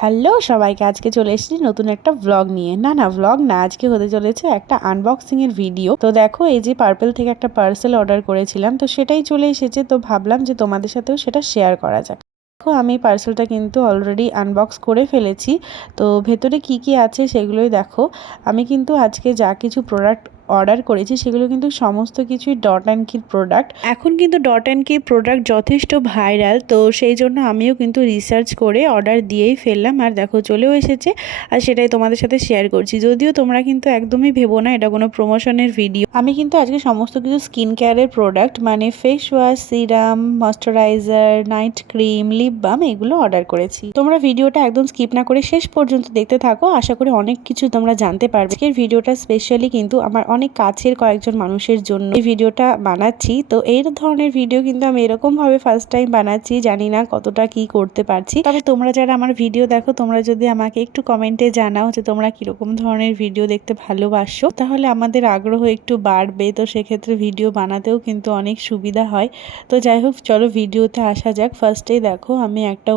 Hello সবাইকে, আজকে চলে এসেছি নতুন একটা ব্লগ নিয়ে। না ব্লগ না, আজকে হতে চলেছে একটা আনবক্সিং এর ভিডিও। তো দেখো, এই যে পার্পল থেকে একটা পার্সেল অর্ডার করেছিলাম, তো সেটাই চলে এসেছে। তো ভাবলাম যে তোমাদের সাথেও সেটা শেয়ার করা যাক। দেখো, আমি পার্সেলটা কিন্তু অলরেডি আনবক্স করে ফেলেছি। তো ভেতরে কি কি আছে সেগুলোই দেখো। আমি কিন্তু আজকে যা কিছু প্রোডাক্ট অর্ডার করেছি সেগুলো কিন্তু সমস্ত কিছুই ডট অ্যান্ড কির প্রোডাক্ট। এখন কিন্তু ডট অ্যান্ড কির প্রোডাক্ট যথেষ্ট ভাইরাল, তো সেই জন্য আমিও কিন্তু রিসার্চ করে অর্ডার দিয়েই ফেললাম। আর দেখো, চলেও এসেছে, আর সেটাই তোমাদের সাথে শেয়ার করছি। যদিও তোমরা কিন্তু একদমই ভেবো না এটা কোনো প্রমোশনের ভিডিও। আমি কিন্তু আজকে সমস্ত কিছু স্কিন কেয়ারের প্রোডাক্ট মানে face wash, serum, moisturiser, night cream, lip balm এগুলো অর্ডার করেছি। তোমরা ভিডিওটা একদম স্কিপ না করে শেষ পর্যন্ত দেখতে থাকো, আশা করি অনেক কিছু তোমরা জানতে পারবে। আজকের ভিডিওটা স্পেশালি কিন্তু আমার অনেক কাছের কয়েকজন মানুষের জন্য এই ভিডিওটা বানাচ্ছি। তো এই ধরনের ভিডিও কিন্তু আমি এরকম ভাবে ফার্স্ট টাইম বানাচ্ছি, জানি না কতটা কি করতে পারছি। তবে তোমরা যারা আমার ভিডিও দেখো, তোমরা যদি আমাকে একটু কমেন্টে জানাও যে তোমরা কিরকম ধরনের ভিডিও দেখতে ভালোবাসো, তাহলে আমাদের আগ্রহ একটু বাড়বে। তো সেক্ষেত্রে ভিডিও বানাতেও কিন্তু অনেক সুবিধা হয়। তো যাই হোক, চলো ভিডিওতে আসা যাক। ফার্স্টেই দেখো, আমি একটা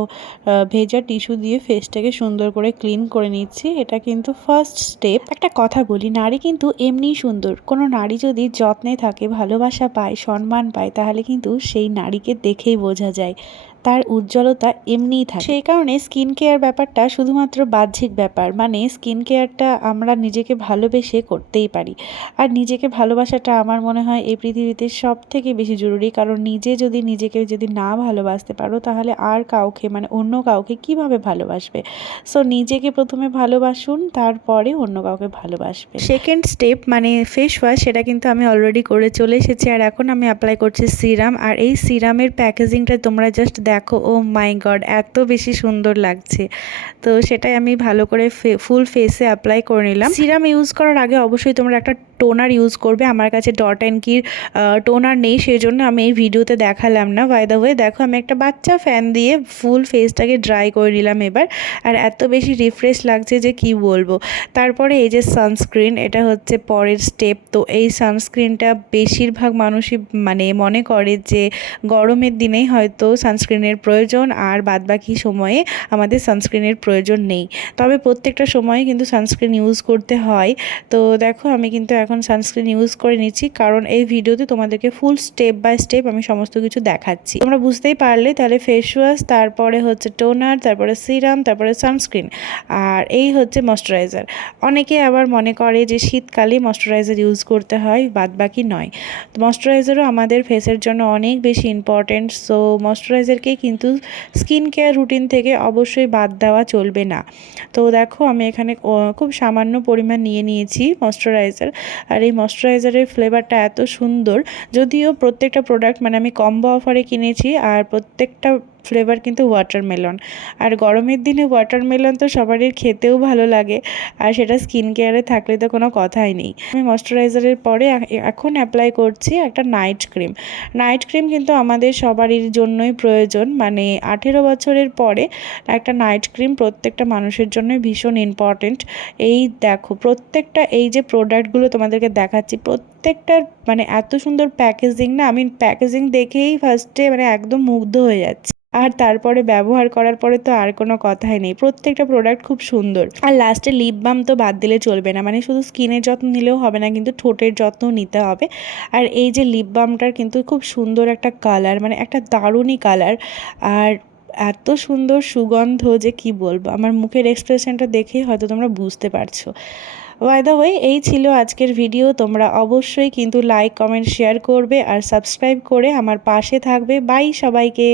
ভেজা টিস্যু দিয়ে ফেসটাকে সুন্দর করে ক্লিন করে নিচ্ছি। এটা কিন্তু ফার্স্ট স্টেপ। একটা কথা বলি, নারী কিন্তু এমনিই সুন্দর। কোনো নারী যদি যত্নে থাকে, ভালোবাসা পায়, সম্মান পায়, তাহলে কিন্তু সেই নারীকে দেখেই বোঝা যায় তার উজ্জ্বলতা এমনিই থাকে। সেই কারণে স্কিন কেয়ার ব্যাপারটা শুধুমাত্র বাহ্যিক ব্যাপার, মানে স্কিন কেয়ারটা আমরা নিজেকে ভালোবেসে করতেই পারি। আর নিজেকে ভালোবাসাটা আমার মনে হয় এই পৃথিবীতে সব থেকে বেশি জরুরি। কারণ নিজেকে যদি না ভালোবাসতে পারো, তাহলে আর কাউকে মানে অন্য কাউকে কিভাবে ভালোবাসবে। সো নিজেকে প্রথমে ভালোবাসুন, তারপরে অন্য কাউকে ভালোবাসবে। সেকেন্ড স্টেপ মানে ফেস ওয়াশ, সেটা কিন্তু আমি অলরেডি করে চলে এসেছি। আর এখন আমি অ্যাপ্লাই করছি সিরাম। আর এই সিরামের প্যাকেজিংটা তোমরা জাস্ট দেখো, ও মাই গড, এত বেশি সুন্দর লাগছে। তো সেটাই আমি ভালো করে ফুল ফেসে অ্যাপ্লাই করে নিলাম। সিরাম ইউজ করার আগে অবশ্যই তোমরা একটা টোনার ইউজ করবে। আমার কাছে ডট অ্যান্ড কির টোনার নেই, সেই জন্য আমি এই ভিডিওতে দেখালাম না। বাই দ্য ওয়ে, দেখো, আমি একটা বাচ্চা ফ্যান দিয়ে ফুল ফেসটাকে ড্রাই করে নিলাম এবার। আর এত বেশি রিফ্রেশ লাগছে যে কি বলবো। তারপরে এই যে সানস্ক্রিন, এটা হচ্ছে পরের স্টেপ। তো এই সানস্ক্রিনটা বেশিরভাগ মানুষই মানে মনে করে যে গরমের দিনেই হয়তো সানস্ক্রিনের প্রয়োজন, আর বাদবাকি সময়ে আমাদের সানস্ক্রিনের প্রয়োজন নেই। তবে প্রত্যেকটা সময় কিন্তু সানস্ক্রিন ইউজ করতে হয়। তো দেখো, আমি কিন্তু এখন সানস্ক্রিন ইউজ করে নিচ্ছি, কারণ এই ভিডিওতে তোমাদেরকে ফুল স্টেপ বাই স্টেপ আমি সমস্ত কিছু দেখাচ্ছি। তোমরা বুঝতেই পারলে। তাহলে ফেস ওয়াশ, তারপরে হচ্ছে টোনার, তারপরে সিরাম, তারপরে সানস্ক্রিন, আর এই হচ্ছে ময়শ্চারাইজার। অনেকে আবার মনে করে যে শীতকালে ময়শ্চারাইজার ইউজ করতে হয়, বাদবাকি নয়। তো ময়শ্চারাইজারও আমাদের ফেসের জন্য অনেক বেশি ইম্পর্টেন্ট। সো ময়শ্চারাইজারকে কিন্তু স্কিন কেয়ার রুটিন থেকে অবশ্যই বাদ দেওয়া চলবে না। তো দেখো, আমি এখানে খুব সামান্য পরিমাণ নিয়ে নিয়েছি ময়শ্চারাইজার। আর এই ময়শ্চারাইজারের ফ্লেভারটা এত সুন্দর। যদিও প্রত্যেকটা প্রোডাক্ট মানে আমি কম্বো অফারে কিনেছি, আর প্রত্যেকটা ফ্লেভার কিন্তু ওয়াটারমেলন। আর গরমের দিনে ওয়াটারমেলন তো সবারই খেতেও ভালো লাগে, আর সেটা স্কিন কেয়ারে থাকলে তো কোনো কথাই নেই। আমি ময়শ্চারাইজারের পরে এখন অ্যাপ্লাই করছি একটা নাইট ক্রিম। নাইট ক্রিম কিন্তু আমাদের সবারই জন্যই প্রয়োজন, মানে 18 বছরের পরে একটা নাইট ক্রিম প্রত্যেকটা মানুষের জন্যই ভীষণ ইম্পর্টেন্ট। এই দেখো, প্রত্যেকটা এই যে প্রোডাক্টগুলো তোমাদেরকে দেখাচ্ছি, প্রত্যেকটার মানে এত সুন্দর প্যাকেজিং না, আমি প্যাকেজিং দেখেই ফার্স্টে মানে একদম মুগ্ধ হয়ে যাচ্ছি। আর তারপরে ব্যবহার করার পরে তো আর কোনো কথাই নেই, প্রত্যেকটা প্রোডাক্ট খুব সুন্দর। আর লাস্টে লিপ বাম তো বাদ দিলে চলবে না, মানে শুধু স্কিনের যত্ন নিলেও হবে না, কিন্তু ঠোঁটের যত্ন নিতে হবে। আর এই যে লিপ বামটার কিন্তু খুব সুন্দর একটা কালার, মানে একটা দারুণই কালার, আর এত সুন্দর সুগন্ধ যে কি বলবো। আমার মুখের এক্সপ্রেশনটা দেখেই হয়তো তোমরা বুঝতে পারছো। বাই দ্য ওয়ে, এই ছিল আজকের ভিডিও। তোমরা অবশ্যই কিন্তু লাইক, কমেন্ট, শেয়ার করবে আর সাবস্ক্রাইব করে আমার পাশে থাকবে। বাই সবাইকে।